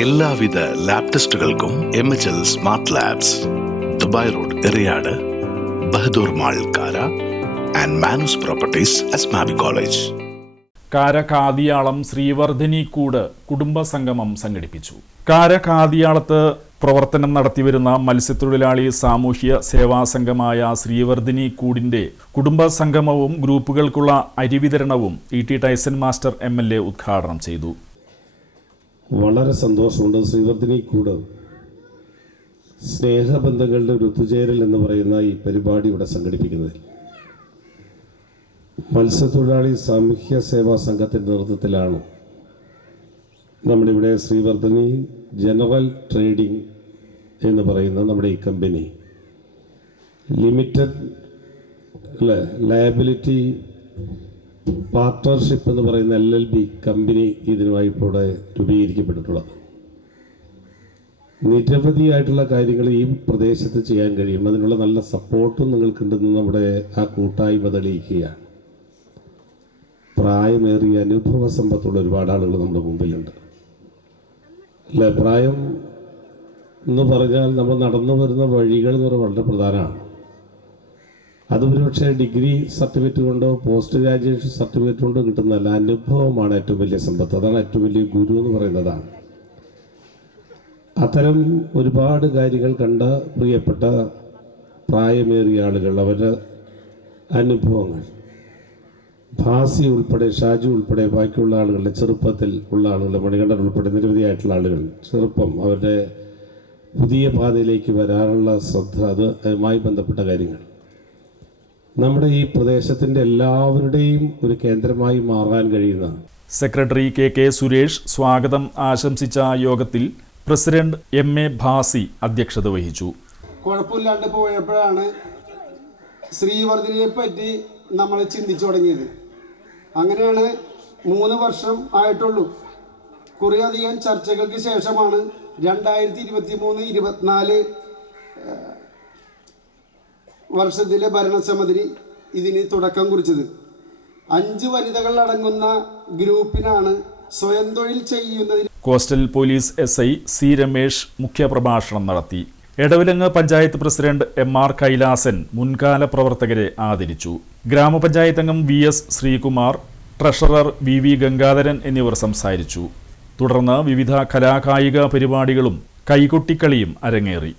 എല്ലാവിധ ലാബ് ടെസ്റ്റുകൾക്കും MHL smart labs, Dubai road, Eriyad, Bahadur mall, Kara and Manus properties, Asmabi college. Karakadiyalam Sreevardhinikkoottu കുടുംബസംഗമം സംഘടിപ്പിച്ചു. കാരകാദിയാളത്ത് പ്രവർത്തനം നടത്തിവരുന്ന മത്സ്യത്തൊഴിലാളി സാമൂഹ്യ സേവാ സംഘമായ ശ്രീവർധിനിക്കൂടിന്റെ കുടുംബസംഗമവും ഗ്രൂപ്പുകൾക്കുള്ള അരിവിതരണവും ET ടൈസൺ മാസ്റ്റർ MLA ഉദ്ഘാടനം ചെയ്തു. വളരെ സന്തോഷമുണ്ട്. ശ്രീവർധിനിക്കൂട് സ്നേഹബന്ധങ്ങളുടെ ഒരു ഒത്തുചേരൽ എന്ന് പറയുന്ന ഈ പരിപാടി ഇവിടെ സംഘടിപ്പിക്കുന്നത് മത്സ്യത്തൊഴിലാളി സാമൂഹ്യ സേവാ സംഘത്തിൻ്റെ നേതൃത്വത്തിലാണ്. നമ്മുടെ ഇവിടെ ശ്രീവർധിനി ജനറൽ ട്രേഡിംഗ് എന്ന് പറയുന്ന നമ്മുടെ ഈ കമ്പനി ലിമിറ്റഡ് ലയബിലിറ്റി പാർട്ട്ണർഷിപ്പ് എന്ന് പറയുന്ന LLB കമ്പനി ഇതിനുമായി ഇപ്പോൾ രൂപീകരിക്കപ്പെട്ടിട്ടുള്ളത്. നിരവധിയായിട്ടുള്ള കാര്യങ്ങൾ ഈ പ്രദേശത്ത് ചെയ്യാൻ കഴിയും. അതിനുള്ള നല്ല സപ്പോർട്ടും നിങ്ങൾക്കുണ്ടെന്ന് നമ്മുടെ ആ കൂട്ടായ്മ തെളിയിക്കുകയാണ്. പ്രായമേറിയ അനുഭവ സമ്പത്തുള്ള ഒരുപാട് ആളുകൾ നമ്മുടെ മുമ്പിലുണ്ട്. അല്ലേ, പ്രായം എന്ന് പറഞ്ഞാൽ നമ്മൾ നടന്നു വരുന്ന വഴികൾ എന്ന് പറഞ്ഞാൽ വളരെ പ്രധാനമാണ്. അത് ഒരുപക്ഷെ ഡിഗ്രി സർട്ടിഫിക്കറ്റ് കൊണ്ടോ പോസ്റ്റ് ഗ്രാജുവേഷൻ സർട്ടിഫിക്കറ്റ് കൊണ്ടോ കിട്ടുന്നതല്ല, അനുഭവമാണ് ഏറ്റവും വലിയ സമ്പത്ത്. അതാണ് ഏറ്റവും വലിയ ഗുരു എന്ന് പറയുന്നതാണ്. അത്തരം ഒരുപാട് കാര്യങ്ങൾ കണ്ട പ്രിയപ്പെട്ട പ്രായമേറിയ ആളുകൾ, അവരുടെ അനുഭവങ്ങൾ, ഭാസി ഉൾപ്പെടെ, ഷാജു ഉൾപ്പെടെ, ബാക്കിയുള്ള ആളുകളുടെ ചെറുപ്പത്തിൽ ഉള്ള ആളുകൾ, മണികണ്ഠൻ ഉൾപ്പെടെ നിരവധിയായിട്ടുള്ള ആളുകൾ ചെറുപ്പം അവരുടെ പുതിയ പാതയിലേക്ക് വരാനുള്ള ശ്രദ്ധ, അതുമായി ബന്ധപ്പെട്ട കാര്യങ്ങൾ നമ്മുടെ ഈ പ്രദേശത്തിൻ്റെ എല്ലാവരുടെയും ഒരു കേന്ദ്രമായി മാറാൻ കഴിയുന്ന സെക്രട്ടറി KK സുരേഷ് സ്വാഗതം ആശംസിച്ച യോഗത്തിൽ പ്രസിഡന്റ് MA ഭാസി അധ്യക്ഷത വഹിച്ചു. കുഴപ്പമില്ലാണ്ട് പോയപ്പോഴാണ് ശ്രീവർധിനിയെ പറ്റി നമ്മൾ ചിന്തിച്ചു തുടങ്ങിയത്. അങ്ങനെയാണ് 3 വർഷം ആയിട്ടുള്ളൂ. കുറേയധികം ചർച്ചകൾക്ക് ശേഷമാണ് 2023-24 വർഷത്തിലെ ഭരണസമിതി ഇതിന് തുടക്കം കുറിച്ചത്. 5 വനിതകൾ അടങ്ങുന്ന ഗ്രൂപ്പിനാണ് സ്വയം തൊഴിൽ ചെയ്യുന്നതിന്. Coastal police SI C Ramesh മുഖ്യപ്രഭാഷണം നടത്തി. എടവിലങ്ങ് പഞ്ചായത്ത് പ്രസിഡന്റ് MR കൈലാസൻ മുൻകാല പ്രവർത്തകരെ ആദരിച്ചു. ഗ്രാമപഞ്ചായത്ത് അംഗം VS Sreekumar, treasurer VV Gangadharan എന്നിവർ സംസാരിച്ചു. തുടർന്ന് വിവിധ കലാകായിക പരിപാടികളും കൈകൊട്ടിക്കളിയും അരങ്ങേറി.